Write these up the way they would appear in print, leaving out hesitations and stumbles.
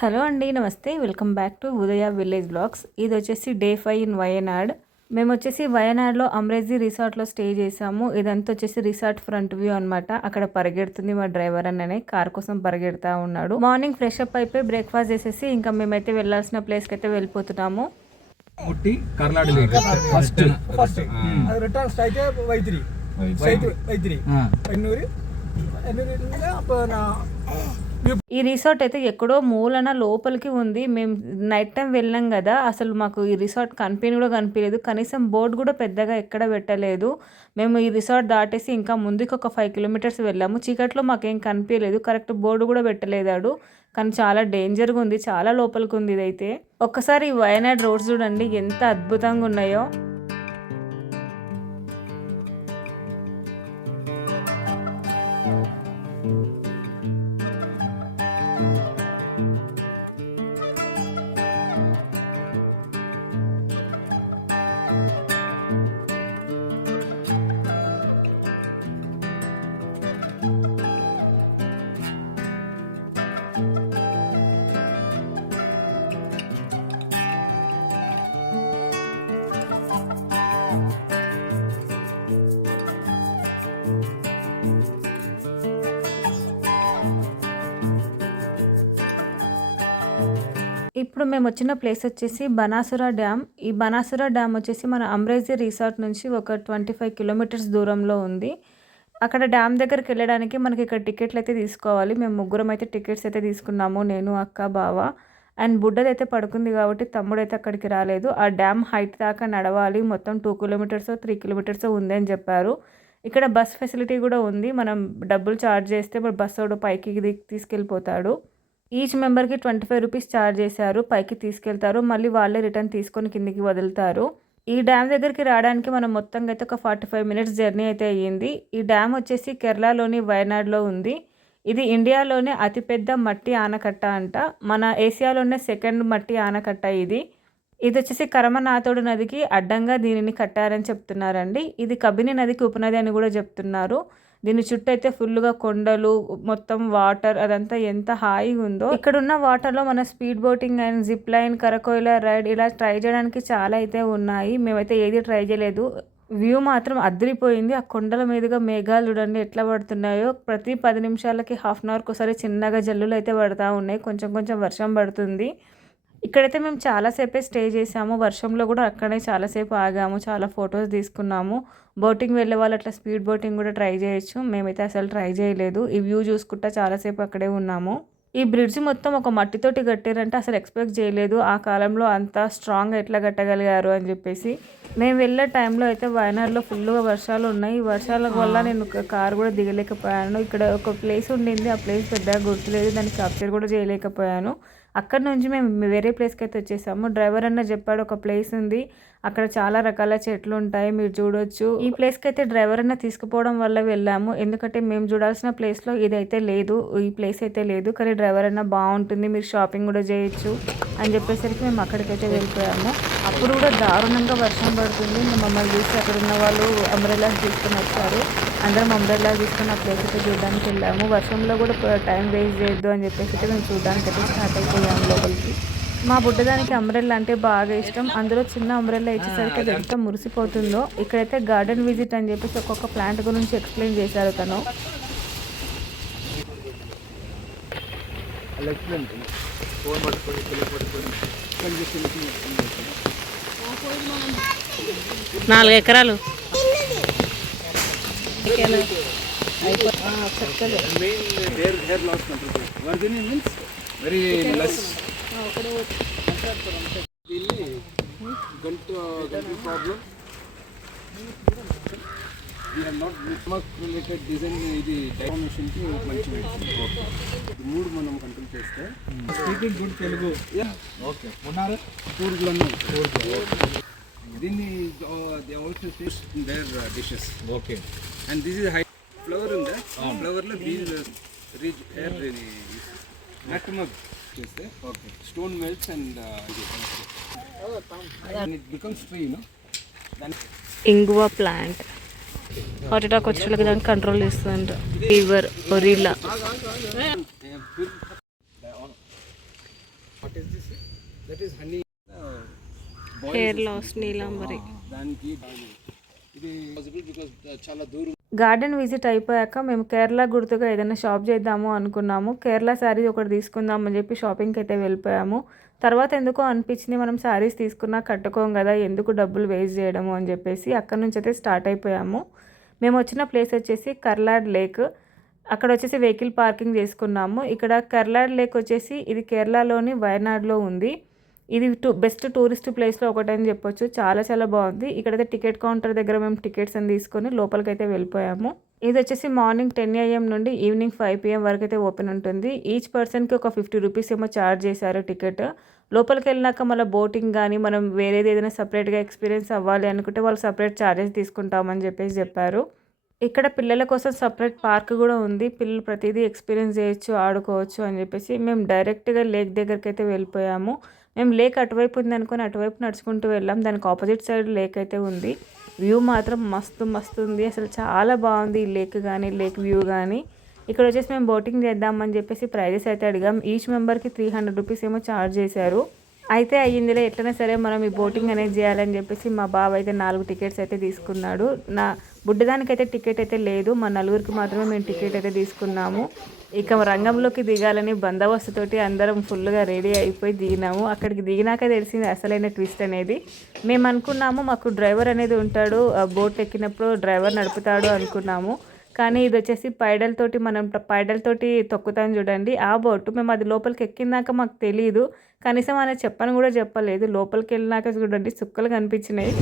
Hello అండి, నమస్తే. Welcome back to Udaya village vlogs. ఇది వచ్చేసి డే 5 ఇన్ వయనాడ్. మేము వచ్చేసి వయనాడ్లో అమ్రేజీ రిసార్ట్లో స్టే చేసాము. ఇదంతా వచ్చేసి రిసార్ట్ ఫ్రంట్ వ్యూ అనమాట. అక్కడ పరిగెడుతుంది మా డ్రైవర్ అన్ననే, కార్ కోసం పరిగెడతా ఉన్నాడు. మార్నింగ్ ఫ్రెష్ అప్ అయిపోయి బ్రేక్ఫాస్ట్ చేసేసి ఇంకా మేమైతే వెళ్ళాల్సిన ప్లేస్కి అయితే వెళ్ళిపోతున్నాము. ముట్టి కర్లాడి lake first return straight Vythiri Vythiri ఎన్నూరి ఈ రిసార్ట్ అయితే ఎక్కడో మూలన లోపలికి ఉంది. మేము నైట్ టైం వెళ్ళాం కదా, అసలు మాకు ఈ రిసార్ట్ కూడా కనిపించలేదు. కనీసం బోర్డు కూడా పెద్దగా ఎక్కడ పెట్టలేదు. మేము ఈ రిసార్ట్ దాటేసి ఇంకా ముందుకు ఒక 5 కిలోమీటర్స్ వెళ్ళాము. చీకట్లో మాకేం కనిపించలేదు, కరెక్ట్ బోర్డు కూడా పెట్టలేదాడు. కానీ చాలా డేంజర్గా ఉంది, చాలా లోపలికి ఉంది ఇదైతే. ఒక్కసారి ఈ వయనాడ్ రోడ్స్ చూడండి ఎంత అద్భుతంగా ఉన్నాయో. ఇప్పుడు మేము వచ్చిన ప్లేస్ వచ్చేసి బనాసురా డ్యామ్. ఈ బనాసురా డ్యామ్ వచ్చేసి మన అమ్రేజీ రిసార్ట్ నుంచి ఒక 25 కిలోమీటర్స్ దూరంలో ఉంది. అక్కడ డ్యామ్ దగ్గరికి వెళ్ళడానికి మనకి ఇక్కడ టికెట్లు అయితే తీసుకోవాలి. మేము ముగ్గురం అయితే టికెట్స్ అయితే తీసుకున్నాము, నేను, అక్క, బావ. అండ్ బుడ్డదైతే పడుకుంది కాబట్టి తమ్ముడైతే అక్కడికి రాలేదు. ఆ డ్యామ్ హైట్ దాకా నడవాలి, మొత్తం 2 కిలోమీటర్స్ 3 కిలోమీటర్స్ ఉంది అని చెప్పారు. ఇక్కడ బస్ ఫెసిలిటీ కూడా ఉంది. మనం డబ్బులు ఛార్జ్ చేస్తే బస్సు పైకి తీసుకెళ్ళిపోతాడు. ఈచ్ మెంబర్కి 25 రూపీస్ ఛార్జ్ చేశారు. పైకి తీసుకెళ్తారు, మళ్ళీ వాళ్ళే రిటర్న్ తీసుకొని కిందికి వదులుతారు. ఈ డ్యామ్ దగ్గరికి రావడానికి మనం మొత్తంగా అయితే ఒక 45 మినిట్స్ జర్నీ అయితే అయ్యింది. ఈ డ్యామ్ వచ్చేసి కేరళలోని వయనాడ్లో ఉంది. ఇది ఇండియాలోనే అతిపెద్ద మట్టి ఆనకట్ట అంట. మన ఏసియాలోనే 2nd మట్టి ఆనకట్ట ఇది. ఇది వచ్చేసి కరమనాథోడు నదికి అడ్డంగా దీనిని కట్టారని చెప్తున్నారండి. ఇది కబిని నదికి ఉపనది అని కూడా చెప్తున్నారు. దీని చుట్టూ అయితే ఫుల్గా కొండలు, మొత్తం వాటర్, అదంతా ఎంత హాయిగా ఉందో. ఇక్కడ ఉన్న వాటర్లో మన speed boating and zip line, కరకోయిల రైడ్ ఇలా ట్రై చేయడానికి చాలా అయితే ఉన్నాయి. మేమైతే ఏది ట్రై చేయలేదు. వ్యూ మాత్రం అదిరిపోయింది. ఆ కొండల మీదుగా మేఘాలు చూడండి ఎట్లా పడుతున్నాయో. ప్రతి 10 నిమిషాలకి హాఫ్ అన్ అవర్కి ఒకసారి చిన్నగా జల్లులు అయితే పడుతూ ఉన్నాయి. కొంచెం కొంచెం వర్షం పడుతుంది. ఇక్కడైతే మేము చాలాసేపే స్టే చేసాము. వర్షంలో కూడా అక్కడే చాలాసేపు ఆగాము, చాలా ఫొటోస్ తీసుకున్నాము. బోటింగ్ వెళ్ళే వాళ్ళు అట్లా స్పీడ్ బోటింగ్ కూడా ట్రై చేయొచ్చు. మేమైతే అసలు ట్రై చేయలేదు. ఈ వ్యూ చూసుకుంటా చాలాసేపు అక్కడే ఉన్నాము. ఈ బ్రిడ్జ్ మొత్తం ఒక మట్టితోటి కట్టారంటే అసలు ఎక్స్పెక్ట్ చేయలేదు ఆ కాలంలో అంత స్ట్రాంగ్గా ఎట్లా కట్టగలిగారు అని చెప్పేసి. మేము వెళ్ళే టైంలో అయితే వయనాడ్లో ఫుల్గా వర్షాలు ఉన్నాయి. ఈ వర్షాల వల్ల నేను కారు కూడా దిగలేకపోయాను. ఇక్కడ ఒక ప్లేస్ ఉండింది, ఆ ప్లేస్ పెద్దగా గుర్తులేదు, దాన్ని క్యాప్చర్ కూడా చేయలేకపోయాను. అక్కడ నుంచి మేము వేరే ప్లేస్కి అయితే వచ్చేసాము. డ్రైవర్ అన్న చెప్పాడు ఒక ప్లేస్ ఉంది, అక్కడ చాలా రకాల చెట్లు ఉంటాయి, మీరు చూడొచ్చు. ఈ ప్లేస్కి అయితే డ్రైవర్ అన్న తీసుకుపోవడం వల్ల వెళ్ళాము. ఎందుకంటే మేము చూడాల్సిన ప్లేస్లో ఇదైతే లేదు, ఈ ప్లేస్ అయితే లేదు. కానీ డ్రైవర్ అన్న బాగుంటుంది, మీరు షాపింగ్ కూడా చేయొచ్చు అని చెప్పేసరికి మేము అక్కడికైతే వెళ్ళిపోయాము. అప్పుడు కూడా దారుణంగా వర్షం పడుతుంది. మమ్మల్ని చూసి అక్కడ ఉన్న వాళ్ళు అంబ్రెల్లాస్ తీసుకొని వచ్చారు. అందరం అంబ్రెల్లా తీసుకుని ఆ ప్లేస్ అయితే చూడడానికి వెళ్ళాము. వర్షంలో కూడా టైం వేస్ట్ చేయొద్దు అని చెప్పేసి అయితే మేము చూడడానికి అయితే స్టార్ట్ అయిపోయాము లోపలికి. మా బుడ్డదానికి అంబ్రెల్లా అంటే బాగా ఇష్టం. అందులో చిన్న అంబ్రెల్లా ఇచ్చేసరికి అది ఎంత మురిసిపోతుందో. ఇక్కడైతే గార్డెన్ విజిట్ అని చెప్పేసి ఒక్కొక్క ప్లాంట్ గురించి ఎక్స్ప్లెయిన్ చేశారు తను. నాలుగు ఎకరాలు మూడు మనం కంట్రోల్ చేస్తే స్పీకింగ్ గుడ్ తెలుగు. ఓకే ఉన్నారు దీన్ని there dishes. Okay and this is high flower ఉందా, ఫ్లవర్లో బీజ్ రీచ్ ఎయిర్ నట్ మగ్ చేస్తే okay stone melts and it becomes free, you know. ఇంగువ ప్లాంట్ హార్ట్ అటాక్ వచ్చిన వాళ్ళకి దాన్ని కంట్రోల్ చేస్తుందంట. ఫీవర్, ఒరిల్లా. is this? That is honey. Hair loss Neelambari. దానికి ఇది పాసిబుల్ బికాజ్ చాలా దూరం. గార్డెన్ విజిట్ అయిపోయాక మేము కేరళ గుర్తుగా ఏదైనా షాప్ చేద్దాము అనుకున్నాము. కేరళ శారీ ఒకటి తీసుకుందాం అని చెప్పి షాపింగ్కి అయితే వెళ్ళిపోయాము. తర్వాత ఎందుకో అనిపించింది మనం శారీస్ తీసుకున్నా కట్టుకోం కదా, ఎందుకు డబ్బులు వేస్ట్ చేయడము అని చెప్పేసి అక్కడ నుంచి అయితే స్టార్ట్ అయిపోయాము. మేము వచ్చిన ప్లేస్ వచ్చేసి కర్లాడ్ లేక్. అక్కడ వచ్చేసి వెహికల్ పార్కింగ్ చేసుకున్నాము. ఇక్కడ కర్లాడ్ లేక్ వచ్చేసి ఇది కేరళలోని వయనాడ్లో ఉంది. ఇది బెస్ట్ టూరిస్ట్ ప్లేస్లో ఒకటని చెప్పొచ్చు. చాలా చాలా బాగుంది. ఇక్కడైతే టికెట్ కౌంటర్ దగ్గర మేము టికెట్స్ అని తీసుకొని లోపలికి అయితే వెళ్ళిపోయాము. ఇది వచ్చేసి మార్నింగ్ 10 AM నుండి ఈవినింగ్ 5 PM వరకు అయితే ఓపెన్ ఉంటుంది. ఈచ్ పర్సన్కి ఒక 50 రూపీస్ ఏమో ఛార్జ్ చేశారు టికెట్. లోపలికి వెళ్ళినాక మళ్ళీ బోటింగ్ కానీ మనం వేరేది ఏదైనా సపరేట్గా ఎక్స్పీరియన్స్ అవ్వాలి అనుకుంటే వాళ్ళు సపరేట్ ఛార్జెస్ తీసుకుంటామని చెప్పారు. ఇక్కడ పిల్లల కోసం సపరేట్ పార్క్ కూడా ఉంది. పిల్లలు ప్రతిదీ ఎక్స్పీరియన్స్ చేయొచ్చు, ఆడుకోవచ్చు అని చెప్పేసి మేము డైరెక్ట్గా లేక్ దగ్గరికి అయితే వెళ్ళిపోయాము. మేము లేక్ అటువైపు ఉంది అనుకుని అటువైపు నడుచుకుంటూ వెళ్ళాం. దానికి ఆపోజిట్ సైడ్ లేక్ అయితే ఉంది. వ్యూ మాత్రం మస్తు ఉంది. అసలు చాలా బాగుంది ఈ లేక్ కానీ లేక్ వ్యూ కానీ. ఇక్కడ వచ్చేసి మేము బోటింగ్ చేద్దామని చెప్పేసి ప్రైజెస్ అయితే అడిగాం. ఈచ్ మెంబర్కి 300 రూపీస్ ఏమో ఛార్జ్ చేశారు. అయితే అయ్యిందిలే, ఎట్లయినా సరే మనం ఈ బోటింగ్ అనేది చేయాలని చెప్పేసి మా బావ అయితే 4 టికెట్స్ అయితే తీసుకున్నాడు. నా బుడ్డదానికైతే టికెట్ అయితే లేదు, మా నలుగురికి మాత్రమే మేము టికెట్ అయితే తీసుకున్నాము. ఇక రంగంలోకి దిగాలని బందోబస్తుతోటి అందరం ఫుల్గా రెడీ అయిపోయి దిగినాము. అక్కడికి దిగినాక తెలిసింది అసలైన ట్విస్ట్ అనేది. మేము అనుకున్నాము మాకు డ్రైవర్ అనేది ఉంటాడు, బోట్ ఎక్కినప్పుడు డ్రైవర్ నడుపుతాడు అనుకున్నాము. కానీ ఇది వచ్చేసి పైడలతోటి మనం పైడలతోటి తొక్కుతాం చూడండి, ఆ బోటు. మేము అది లోపలికి ఎక్కినాక మాకు తెలియదు, కనీసం ఆయన చెప్పని కూడా చెప్పలేదు. లోపలికి వెళ్ళినాక చూడండి సుక్కలు కనిపించినాయి.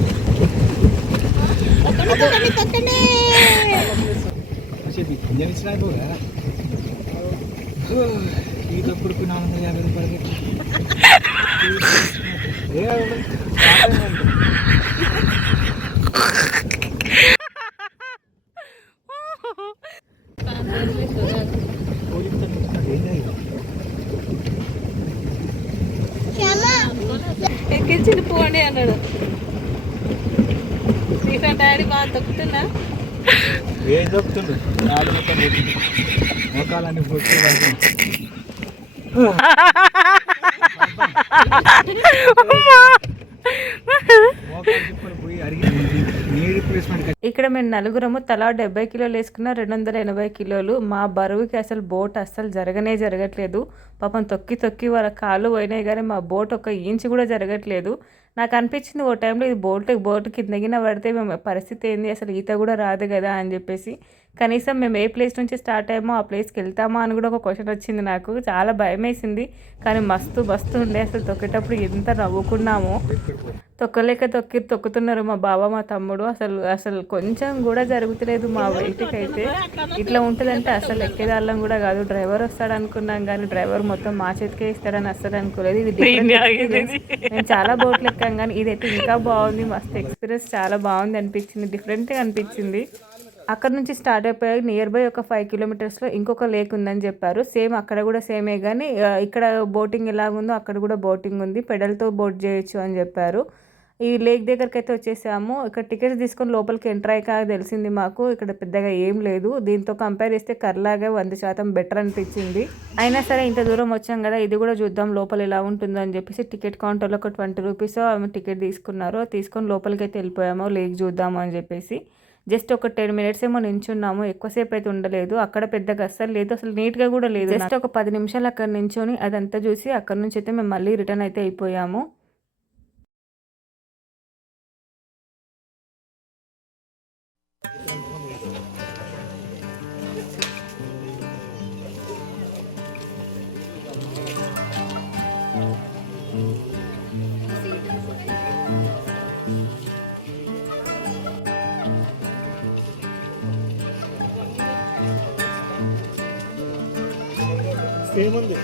ఎక్కించి పోండి అన్నాడు. డాడీ బాగా తొక్కుతున్నా, ఏం చెప్తుండ్రు మొక్కలన్నీ ఇక్కడ మేము నలుగురము తలా 70 కిలోలు వేసుకున్న 280 కిలోలు. మా బరువుకి అసలు బోట్ అస్సలు జరగట్లేదు. పాపం తొక్కి వాళ్ళ కాళ్ళు పోయినాయి కానీ మా బోట్ ఒక ఇంచు కూడా జరగట్లేదు. నాకు అనిపించింది ఓ టైంలో ఇది బోట్ కిందగిన పడితే మేము పరిస్థితి ఏంది, అసలు ఈత కూడా రాదు కదా అని చెప్పేసి. కనీసం మేము ఏ ప్లేస్ నుంచి స్టార్ట్ అయ్యామో ఆ ప్లేస్కి వెళ్తామా అని కూడా ఒక క్వశ్చన్ వచ్చింది నాకు. చాలా భయం వేసింది కానీ మస్తు ఉండే. అసలు తొక్కేటప్పుడు ఎంత నవ్వుకున్నామో. తొక్కుతున్నారు మా బావ మా తమ్ముడు. అసలు కొంచెం కూడా జరుగుతలేదు మా వెయిట్కి అయితే. ఇట్లా ఉంటుందంటే అసలు ఎక్కేదాళ్ళం కూడా కాదు. డ్రైవర్ వస్తాడు అనుకున్నాం కానీ డ్రైవర్ మొత్తం మా చేతికే ఇస్తాడని అస్సలు అనుకోలేదు. ఇది నేను చాలా బోట్లు ఎక్కాం కానీ ఇదైతే ఇంకా బాగుంది. మస్తు ఎక్స్పీరియన్స్, చాలా బాగుంది అనిపించింది, డిఫరెంట్గా అనిపించింది. అక్కడ నుంచి స్టార్ట్ అయిపోయాక నియర్ బై ఒక 5 కిలోమీటర్స్లో ఇంకొక లేక్ ఉందని చెప్పారు. సేమ్ అక్కడ కూడా సేమే కానీ ఇక్కడ బోటింగ్ ఎలాగుందో అక్కడ కూడా బోటింగ్ ఉంది, పెడల్తో బోట్ చేయొచ్చు అని చెప్పారు. ఈ లేక్ దగ్గరికి అయితే వచ్చేసాము. ఇక్కడ టికెట్స్ తీసుకొని లోపలికి ఎంటర్ అయ్యాక తెలిసింది మాకు ఇక్కడ పెద్దగా ఏం లేదు. దీంతో కంపేర్ చేస్తే కర్లాగా 100% బెటర్ అనిపించింది. అయినా సరే ఇంత దూరం వచ్చాం కదా, ఇది కూడా చూద్దాం లోపల ఎలా ఉంటుందో అని చెప్పేసి టికెట్ కౌంటర్లో ఒక 20 రూపీస్ ఆమె టికెట్ తీసుకున్నారు. తీసుకొని లోపలికి అయితే వెళ్ళిపోయాము లేక్ చూద్దాము అని చెప్పేసి. జస్ట్ ఒక 10 మినిట్స్ ఏమో నించున్నాము, ఎక్కువసేపు అయితే ఉండలేదు. అక్కడ పెద్దగా అస్సలు లేదు, అసలు నీట్గా కూడా లేదు. జస్ట్ ఒక 10 నిమిషాలు అక్కడ నించొని అదంతా చూసి అక్కడ నుంచి అయితే మేము మళ్ళీ రిటర్న్ అయితే అయిపోయాము. ఏముంది